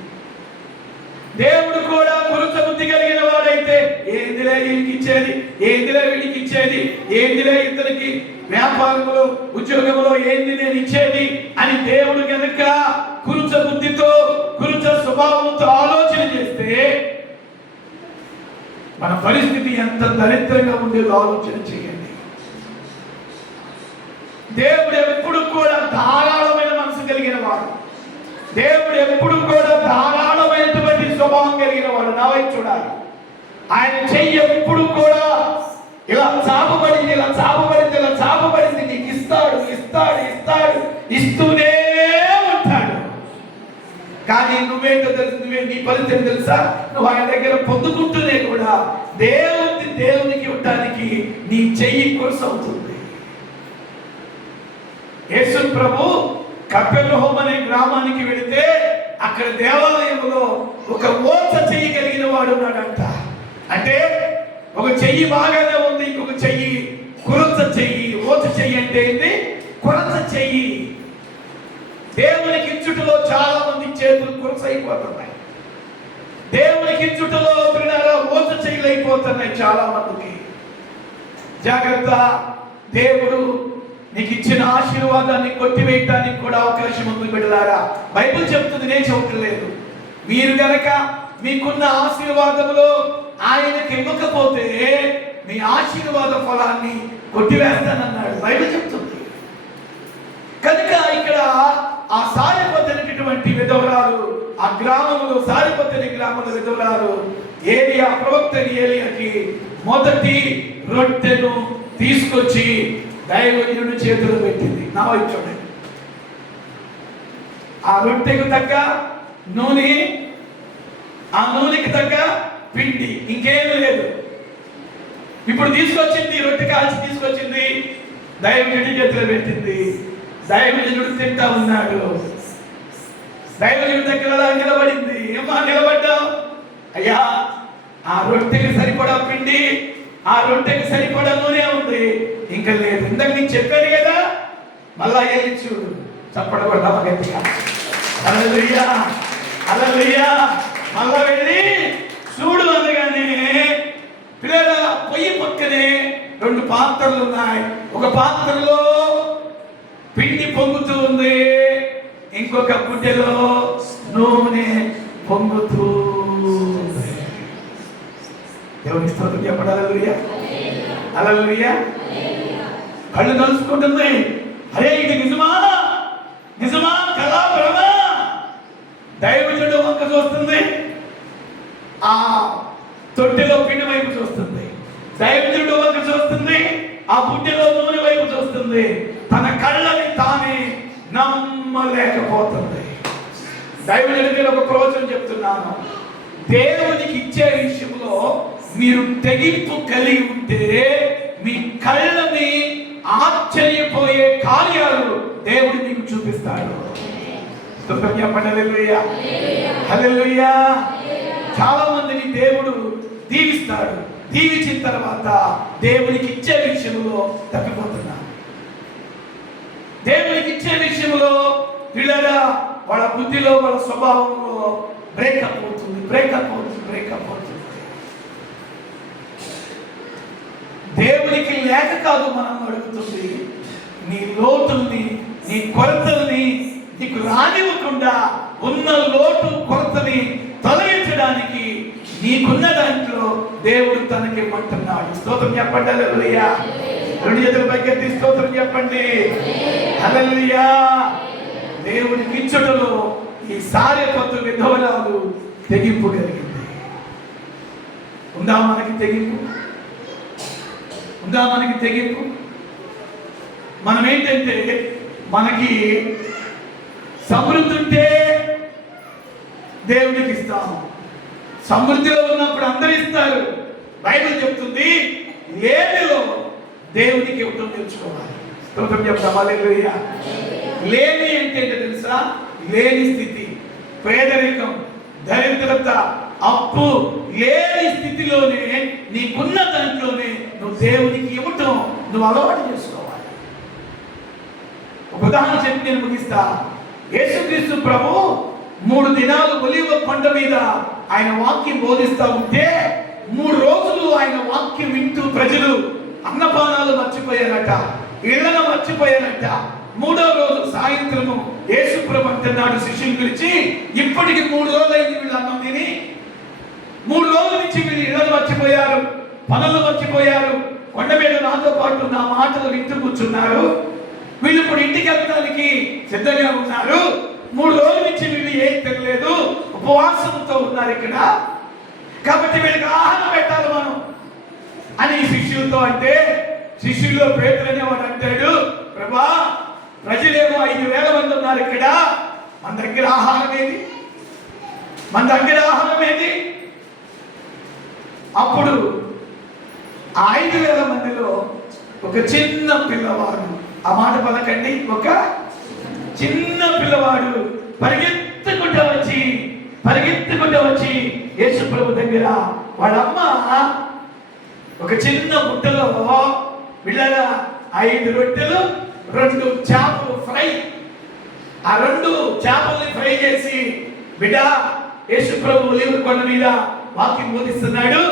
దేవుడు కూడా కురుచ బుద్ధి కలిగిన వాడైతే, ఏందిలే వీడికి ఇచ్చేది, ఏందిలే వీడికి ఇచ్చేది, ఏందిలే ఇతనికి వ్యాపారంలో ఉద్యోగంలో ఏంది నేను ఇచ్చేది అని దేవుడు కనుక కురుచ బుద్ధితో కురుచ స్వభావంతో ఆలోచన చేస్తే మన పరిస్థితి ఎంత దరిద్రంగా ఉండేదో ఆలోచన చేయండి. దేవుడు ఎప్పుడు కూడా ధారాళమైన మనసు కలిగిన వాడు. దేవుడు ఎప్పుడు కూడా ధారాళమైనటువంటి స్వభావం కలిగిన వాడు. నా వైపు చూడాలి. ఆయన చెయ్యి ఎప్పుడు కూడా ఇలా చాపబడింది, ఇలా చాపబడింది, ఇలా చాపబడింది. నీకు ఇస్తాడు ఇస్తాడు ఇస్తాడు, ఇస్తూనే ఉంటాడు. కానీ నువ్వేంటో తెలుసు, నీ పరిస్థితి తెలుసా? నువ్వు ఆయన దగ్గర పొందుకుంటూనే కూడా దేవునికి ఇవ్వటానికి నీ చెయ్యి కొరసవుతుంది. యేసు ప్రభు కపెర్నహూము అనే గ్రామానికి వెళితే అక్కడ దేవాలయంలో ఒక ఓచ చెయ్యి కలిగిన వాడు ఉన్నాడంట. అంటే ఒక చెయ్యి బాగానే ఉంది, ఇంకొక చెయ్యి కురచ చెయ్యి. ఓచ చెయ్యి అంటే ఏంటి? కురచ చెయ్యి. దేవునికి ఇచ్చుటలో చాలా మంది చేతులు కురసైపోతున్నాయి. దేవునికి ఇచ్చుటలో ఓచ చెయ్యిలు అయిపోతున్నాయి చాలా మందికి. జాగ్రత్త. దేవుడు నీకు ఇచ్చిన ఆశీర్వాదాన్ని కొట్టివేయటానికి కూడా అవకాశం ఉంది బిడ్డలారా. బైబిల్ చెప్తుంది, నేను చెప్పట్లేదు. మీరు గనక మీకున్న ఆశీర్వాదంలో ఆయనకి ఇవ్వకపోతే మీ ఆశీర్వాద ఫలాన్ని కొట్టివేస్తానన్నాడు బైబిల్ చెప్తుంది. కనుక ఇక్కడ ఆ సారిపోతున్నటువంటి విధవరాలు, ఆ గ్రామంలో సారిపోతున్న గ్రామంలో విధవరాలు ఏలియా ప్రవక్త ఏలియాకి మొదటి రొట్టెను తీసుకొచ్చి దైవజనుడి చేతిలో పెట్టింది. నా వైపు చూడండి. ఆ రొట్టెకు తగ్గ నూనె, ఆ నూనెకి తగ్గ పిండి, ఇంకేమీ లేదు. ఇప్పుడు తీసుకొచ్చింది, రొట్టె కాల్చి తీసుకొచ్చింది, దైవజనుడి చేతిలో పెట్టింది. దైవజనుడు తింటా ఉన్నాడు. దైవజనుడి దగ్గర నిలబడింది. ఏమా నిలబడ్డావు? అయ్యా, ఆ రొట్టెకి సరిపడా పిండి, ఆ రొట్టెకి సరిపడా నూనె ఉంది, ఇంకా లేదు. ఇందాక నీకు చెప్పాను కదా, మళ్ళా వెళ్ళి చూడు. చప్పడబడ్డామా గట్టిగా? హల్లెలూయా, హల్లెలూయా. మళ్ళా వెళ్ళి చూడు అనగానే పిల్లల పొయ్యి పక్కనే 2 పాత్రలు ఉన్నాయి. ఒక పాత్రలో పిండి పొంగుతూ ఉంది, ఇంకొక బుడ్డెలో నూనె పొంగుతూ. దేవుని స్తోత్రం చెప్పండి. హల్లెలూయా, హల్లెలూయా. కళ్ళు తలుసుకుంటుంది. అరే, ఇది నిజమా? నిజమా కళా భ్రమా? దైవజనుడు వంక చూస్తుంది, ఆ తొట్టెలో పిండి వైపు చూస్తుంది. దైవజనుడు వంక చూస్తుంది, ఆ బుడ్డెలో నూనె వైపు చూస్తుంది. తన కళ్ళని తానే నమ్మలేకపోతుంది. దైవజనుడి మీద ఒక ప్రవచనం చెప్తున్నాను. దేవునికి ఇచ్చే విషయంలో మీరు తెగింపు కలిగి ఉంటే మీ కళ్ళని ఆశ్చర్యపోయే కార్యాలు దేవుడు మీకు చూపిస్తాడు. చెప్పండి హల్లెలూయా, హల్లెలూయా. చాలా మందిని దేవుడు దీవిస్తాడు. దీవించిన తర్వాత దేవునికి ఇచ్చే విషయంలో తప్పిపోతున్నారు. దేవునికి ఇచ్చే విషయంలో వీళ్ళ వాళ్ళ బుద్ధిలో, వాళ్ళ స్వభావంలో బ్రేకప్ అవుతుంది. దేవునికి లేక కాదు మనం అడుగుతుంది, నీ లోటుల్ని, నీ కొరతల్ని నీకు రానివ్వకుండా ఉన్న లోటు కొరతని తొలగించడానికి నీకున్న దాంట్లో దేవుడు తనకి ఇవ్వమంటున్నాడు. స్తోత్రం చెప్పండి. హల్లెలూయా. రెండు చేతుల పైకెత్తి స్తోత్రం చెప్పండి. హల్లెలూయా. దేవునికి ఇచ్చుటలో ఈ సారెపతు విధవరాలు తెగింపు కలిగింది. ఉందా మనకి తెగింపు? మనం ఏంటంటే, మనకి సమృద్ధి ఉంటే దేవుడికి ఇస్తాము. సమృద్ధిలో ఉన్నప్పుడు అందరూ ఇస్తారు. బైబిల్ చెప్తుంది, లేమిలో దేవునికి ఇవ్వటం నేర్చుకోవాలి. స్తోత్రం చెప్తాం. హల్లెలూయా. లేమి అంటే తెలుసా? లేని స్థితి, పేదరికం, దరిద్రత, అప్పు, లేని స్థితిలోనే నీకున్న దాంట్లోనే నువ్వు దేవునికి ఇవ్వటం నువ్వు అలవాటు చేసుకోవాలి. ఒక ఉదాహరణ చెప్పి నేను ముగిస్తా. యేసుక్రీస్తు ప్రభు 3 దినాలు ఒలీవ కొండ మీద ఆయన వాక్యం బోధిస్తూ ఉంటే 3 రోజులు ఆయన వాక్యం వింటూ ప్రజలు అన్నపానాలు మర్చిపోయారట, ఇళ్లను మర్చిపోయారట. 3వ రోజు సాయంత్రము యేసు ప్రభు అంటున్నాడు శిష్యులు పిలిచి, ఇప్పటికి 3 రోజులు అయింది వీళ్ళు అన్నం తిని, 3 రోజుల నుంచి వీళ్ళు ఇళ్లను మర్చిపోయారు, పనులు మర్చిపోయారు, కొండ మీద నాతో పాటు నా మాటలు వింటూ కూర్చున్నారు. వీళ్ళు ఇప్పుడు ఇంటికి వెళ్ళడానికి సిద్ధంగా ఉన్నారు. 3 రోజుల నుంచి వీళ్ళు ఏం తినలేదు, ఉపవాసంతో ఉన్నారు ఇక్కడ. కాబట్టి వీళ్ళకి ఆహారం పెట్టాలి మనం అని శిష్యులతో అంటే, శిష్యుల్లో పేతురు అనేవాడు అంటాడు, ప్రభా ప్రజలేమో 5,000 మంది ఉన్నారు ఇక్కడ, మన దగ్గర ఆహారం ఏది? అప్పుడు ఆ 5,000 మందిలో ఒక చిన్న పిల్లవాడు, ఆ మాట పలకండి, ఒక చిన్న పిల్లవాడు పరిగెత్తుకుంటూ వచ్చి యేసు ప్రభు దగ్గర వాళ్ళ అమ్మ ఒక చిన్న బుట్టలో బిళ్ళల 5 రొట్టెలు 2 చేపలు ఫ్రై, ఆ 2 చేపల్ని ఫ్రై చేసి, బిడ్డ యేసు ప్రభు ఒలీవ కొండ మీద వాక్యం బోధిస్తున్నాడు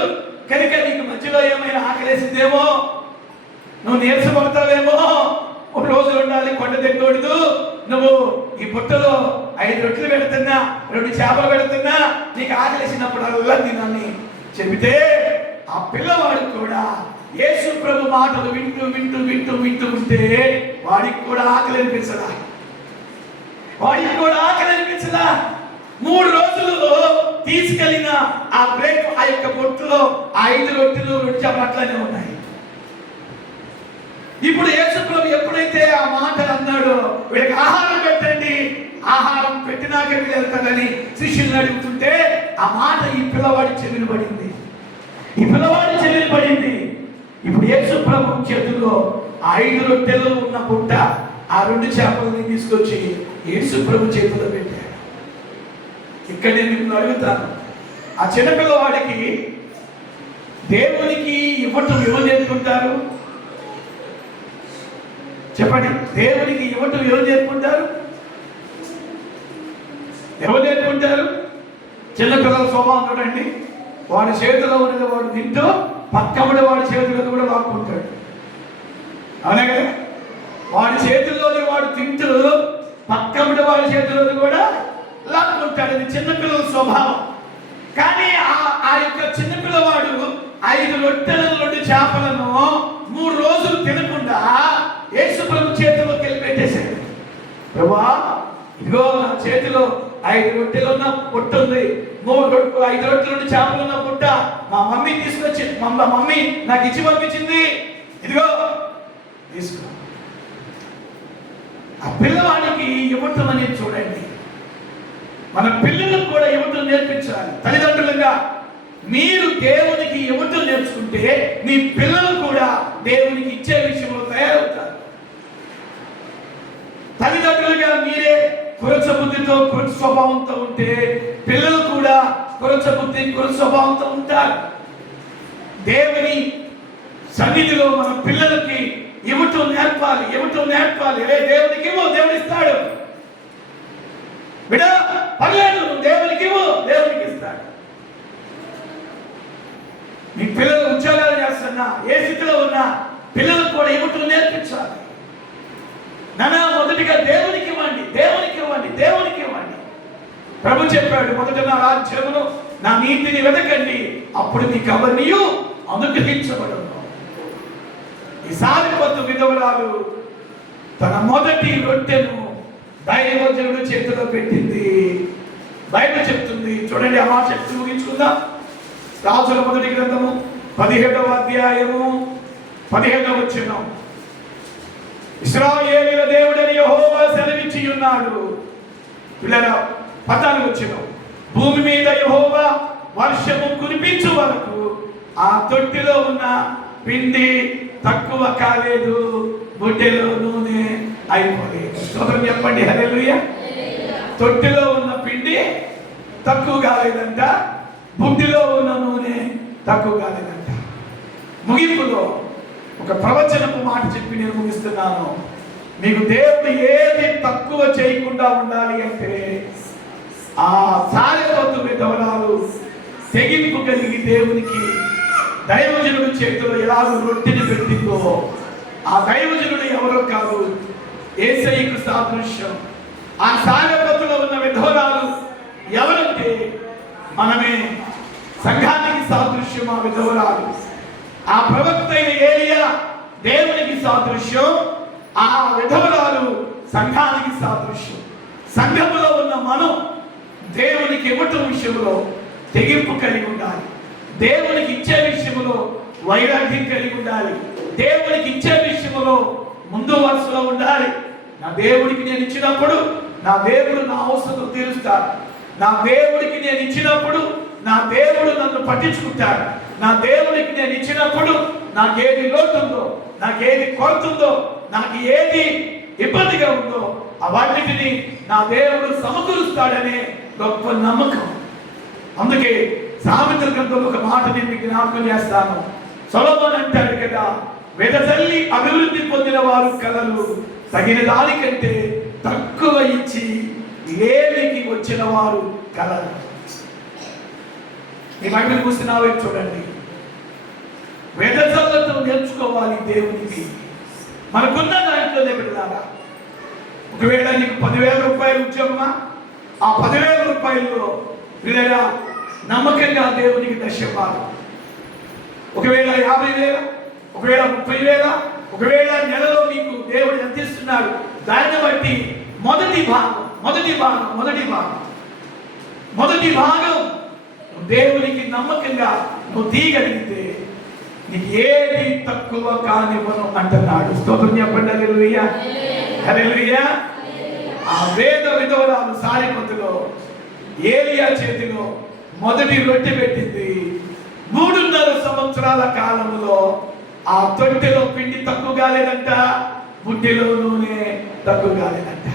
కనుక నీకు మధ్యలో ఏమైనా ఆకలేసిందేమో, నువ్వు నీరసపడతావేమో, 3 రోజులు ఉండాలి, కొండ దిగకూడదు, నువ్వు ఈ బుట్టలో 5 రొట్టెలు పెడుతున్నా, 2 చేపలు పెడుతున్నా, నీకు ఆకలేసినప్పుడల్లా తినని చెబితే ఆ పిల్లవాడు కూడా యేసు ప్రభు మాటలు వింటూ ఉంటే వాడికి కూడా ఆకలి అనిపించదా? 3 రోజులు తీసుకెళ్ళిన ఆ బ్రేక్, ఆ యొక్క బొట్టులో 5 రొట్టెలు 2 చేపలు అట్లానే ఉన్నాయి. ఇప్పుడు యేసు ప్రభు ఎప్పుడైతే ఆ మాటలు అన్నాడో, వీళ్ళకి ఆహారం పెట్టండి, ఆహారం పెట్టినాక వీళ్ళు వెళ్తారని శిష్యుల్ని అడుగుతుంటే ఆ మాట ఈ పిల్లవాడి చెవిని పడింది. ఇప్పుడు యేసు ప్రభు చేతుల్లో 5 రొట్టెలు ఉన్న బుట్ట, ఆ 2 చేపలని తీసుకొచ్చి యేసు ప్రభు చేతిలో పెట్టాడు. ఇక్కడ నేను మిమ్మల్ని అడుగుతాను, ఆ చిన్నపిల్లవాడికి దేవునికి ఇవ్వటం ఎవరు నేర్పుకుంటారు? చెప్పండి. దేవునికి ఇవ్వటం ఎవరు నేర్పుకుంటారు? చిన్నపిల్లల స్వభావం చూడండి. వాడి చేతిలో ఉన్నది వాడు తింటూ పక్కబడి వాడి చేతిలో కూడా లాక్కుంటాడు. అవునా కదా? వాడి చేతుల్లోని వాడు తింటూ పక్కబడి వాడి చేతిలో కూడా లాక్కుంటాడు. అది చిన్నపిల్లల స్వభావం. కానీ ఆ యొక్క చిన్నపిల్లవాడు 5 రొట్టెల 2 చేపలను 3 రోజులు తినకుండా యేసు ప్రభు చేతిలోకి వెళ్ళి పెట్టేశాడు. ప్రభువా, ఇదిగో నా చేతిలో 5 రొట్టెలు ఉన్న బుట్ట ఉంది, 5 రొట్టెలు 2 చేపలు ఉన్న బుట్ట మా మమ్మీ తీసుకొచ్చి, మా మమ్మీ నాకు ఇచ్చి పంపించింది, ఇదిగో తీసుకో. ఆ పిల్లవాడికి ఇవ్వటం అనేది చూడండి. మన పిల్లలకు కూడా ఇవ్వటం నేర్పించాలి. తల్లిదండ్రులుగా మీరు దేవునికి ఇవ్వటం నేర్చుకుంటే మీ పిల్లలు కూడా దేవునికి ఇచ్చే విషయంలో తయారవుతారు. తల్లిదండ్రులుగా మీరే కురచ బుద్ధితో కురచ స్వభావంతో ఉంటే పిల్లలు కూడా కురచ బుద్ధి కురచ స్వభావంతో ఉంటారు. దేవుని సన్నిధిలో మన పిల్లలకి ఇవ్వటం నేర్పాలి. దేవునికి ఇవ్వు, దేవుడు ఇస్తాడు. బిడ్డ పర్లేదు, దేవునికి ఇవ్వు, దేవునికి ఇస్తాడు. మీ పిల్లలు ఉద్యోగాలు చేస్తున్నా, ఏ స్థితిలో ఉన్నా పిల్లలకు కూడా ఇవ్వటం నేర్పించాలి. నాన్న మొదటిగా దేవునికి ఇవ్వండి, దేవునికి ఇవ్వండి, దేవునికి ఇవ్వండి. ప్రభు చెప్పాడు, మొదట నా రాజ్యమును నా నీతిని వెతకండి, అప్పుడు మీకు అవన్నీ అనుగ్రహించబడును. ఈ సారిపత్తు విధవరాలు తన మొదటి రొట్టెను దైవజనుడు చేతిలో పెట్టింది. బైబిల్ చెప్తుంది, చూడండి ఆ మాట చెప్తూ ముగించుకుందాం. రాజుల మొదటి గ్రంథము 17వ అధ్యాయము 17వ వచనం. ఇశ్రాయేలీయుల దేవుడని యెహోవా సెలవిచ్చి ఉన్నాడు. పిల్లరా 14వ వచనం. భూమి మీద యెహోవా వర్షము కురిపించు వరకు ఆ తొట్టిలో ఉన్న పిండి తక్కువ కాలేదు, బుడ్డెలో నూనె అయిపోలేదు. స్తోత్రం చెప్పండి, హల్లెలూయా. తొట్టిలో ఉన్న పిండి తక్కువ కాలేదంట, బుడ్డిలో ఉన్న నూనె తక్కువ కాలేదంట. ముగింపులో ఒక ప్రవచనపు మాట చెప్పి నేను ముగిస్తున్నాను. మీకు దేవుడు ఏది తక్కువ చేయకుండా ఉండాలి అంటే, ఆ సారెపత్తు విధవరాలు తెగింపు కలిగి దేవునికి దైవజనుడి చేతిలో ఎలాగో రొట్టెని పెట్టిందో, ఆ దైవజనుడు ఎవరో కాదు, యేసయ్యకు సాదృశ్యం. ఆ సారెపత్తులో ఉన్న విధవరాలు ఎవరంటే మనమే, సంఘానికి సాదృశ్యం ఆ విధవరాలు. ఆ ప్రవక్త అయిన ఏలియా దేవునికి సాదృశ్యం, ఆ విధవరాలు సంఘానికి సాదృశ్యం. సంఘములో ఉన్న మనం దేవునికి ఇవ్వటం విషయంలో తెగింపు కలిగి ఉండాలి. దేవునికి ఇచ్చే విషయంలో వైరాగ్యం కలిగి ఉండాలి. దేవునికి ఇచ్చే విషయంలో ముందు వరుసలో ఉండాలి. నా దేవుడికి నేను ఇచ్చినప్పుడు నా దేవుడు నా అవసరం తీరుస్తాడు. నా దేవుడికి నేను ఇచ్చినప్పుడు నా దేవుడు నన్ను పట్టించుకుంటాడు. నా దేవుడికి నేను ఇచ్చినప్పుడు నాకేది లోటుందో, నాకేది కొరతుందో, నాకు ఏది ఇబ్బందిగా ఉందో అవన్నిటిని నా దేవుడు సమకూరుస్తాడనే గొప్ప నమ్మకం. అందుకే సామెతల గ్రంథంలో ఒక మాట నేను మీకు జ్ఞాపకం చేస్తాను. సొలొమోను అంటాడు కదా, వెదజల్లి అభివృద్ధి పొందిన వారు కలలు తగిన దానికంటే తక్కువ ఇచ్చి లేమికి వచ్చిన వారు కలలు. ఈ బైబిల్ కూర్చున్నావే చూడండి. వెదజల్లతో నేర్చుకోవాలి దేవునికి. మనకున్న దాంట్లో బిడ్డలారా, ఒకవేళ నీకు 10,000 రూపాయలు ఉద్యోగమా, ఆ 10,000 రూపాయల్లో పిల్లగా నమ్మకంగా దేవునికి దశపాలు. ఒకవేళ 50,000, ఒకవేళ 30,000, ఒకవేళ నెలలో మీకు దేవుడు ఎంత ఇస్తున్నాడు దాన్ని బట్టి మొదటి భాగం దేవునికి నమ్మకంగా నువ్వు తీయగలిగితే నీకు ఏది తక్కువ కానివ్వను అంటున్నాడు. స్తోత్రం చెప్పండి, హల్లెలూయా, హల్లెలూయా. ఆ వేద విధవరాలు సారెపత్తులో ఏలియా చేతిలో మొదటి రొట్టె పెట్టింది. 3.5 సంవత్సరాల కాలంలో ఆ తొట్టెలో పిండి తక్కువ కాలేదంట, బుడ్డిలో నూనె తక్కువ కాలేదంట.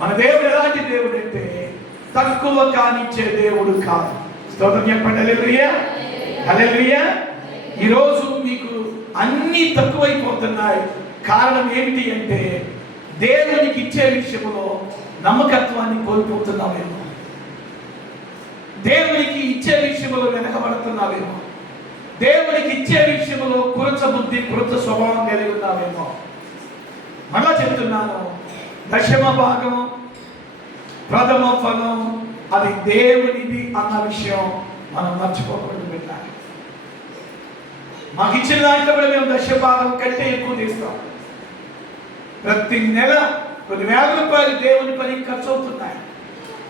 మన దేవుడు ఎలాంటి దేవుడు అంటే తక్కువ కానిచ్చే దేవుడు కాదు. స్తోత్రం చెప్పండి, హల్లెలూయా, హల్లెలూయా. ఈరోజు మీకు అన్ని తక్కువైపోతున్నాయి. కారణం ఏమిటి అంటే దేవునికి ఇచ్చే విషయంలో నమ్మకత్వాన్ని కోల్పోతున్నావేమో, దేవునికి ఇచ్చే విషయంలో వెనకబడుతున్నావేమో, దేవునికి ఇచ్చే విషయంలో కురచ బుద్ధి కురచ స్వభావం కలిగి ఉన్నావేమో. మళ్ళా చెప్తున్నాను, దశమ భాగం ప్రథమ ఫలం అది దేవునిది అన్న విషయం మనం మర్చిపోకూడదు. పెట్టాలి మాకు ఇచ్చిన దాంట్లో కూడా మేము దశ భాగం కంటే ఎక్కువ తీస్తాం. ప్రతి నెల కొన్ని వేల రూపాయలు దేవుని పని ఖర్చు అవుతున్నాయి.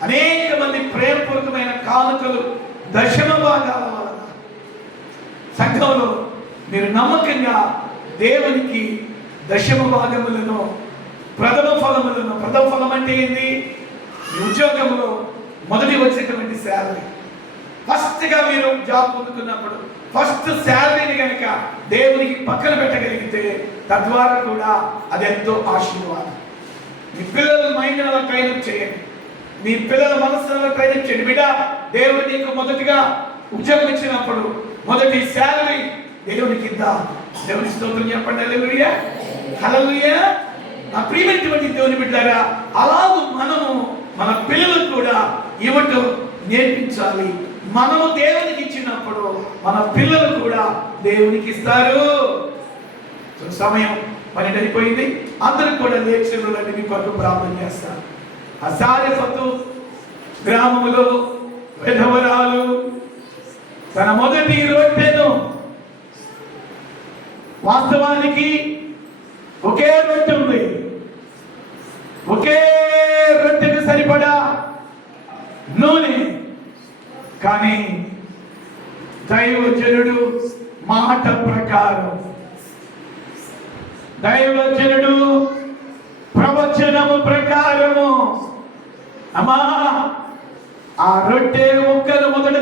అనేక మంది ప్రేమపూర్వకమైన కానుకలు దశమ భాగాల వలన సంఘంలో మీరు నమ్మకంగా దేవునికి దశమ భాగములను ప్రథమ ఫలములను, ప్రథమ ఫలం అంటే ఏంది? ఉద్యోగంలో మొదటి వచ్చేటువంటి శాలరీ. ఫస్ట్గా మీరు జాబ్ పొందుకున్నప్పుడు ఫస్ట్ శాలరీని కనుక దేవునికి పక్కన పెట్టగలిగితే తద్వారా కూడా అది ఎంతో ఆశీర్వాదం. మీ పిల్లల మైండ్ అలా ట్రైనప్ చేయండి, మీ పిల్లల మనసులో ట్రైనప్ చేయండి. బిడ్డ, దేవుడు నీకు మొదటిగా ఉద్యోగం ఇచ్చినప్పుడు మొదటి శాలరీ దేవునికి ఇద్దాం. దేవుని స్తోత్రం చెప్పండి, హల్లెలూయా, హల్లెలూయా. నా ప్రియమైనటువంటి దేవుని బిడ్డలారా, అలాగూ మనము మన పిల్లలకు కూడా ఇవ్వటం నేర్పించాలి. మనము దేవునికి ఇచ్చినప్పుడు మన పిల్లలు కూడా దేవునికి ఇస్తారు. సమయం 12 అయిపోయింది. అందరూ కూడా లేచినలాంటి మీ కొరకు ప్రార్థన చేస్తారు. ఆ సారెఫతు గ్రామంలో విధవరాలు తన మొదటి రొట్టెను, వాస్తవానికి ఒకే రొట్టె ఉంది, ఒకే రొట్టెకు సరిపడా నూనె, కానీ దైవజనుడు మాట ప్రకారం, దైవజనుడు ప్రవచనము ప్రకారము అమ్మా ఆ రొట్టె ముక్కలు మొదట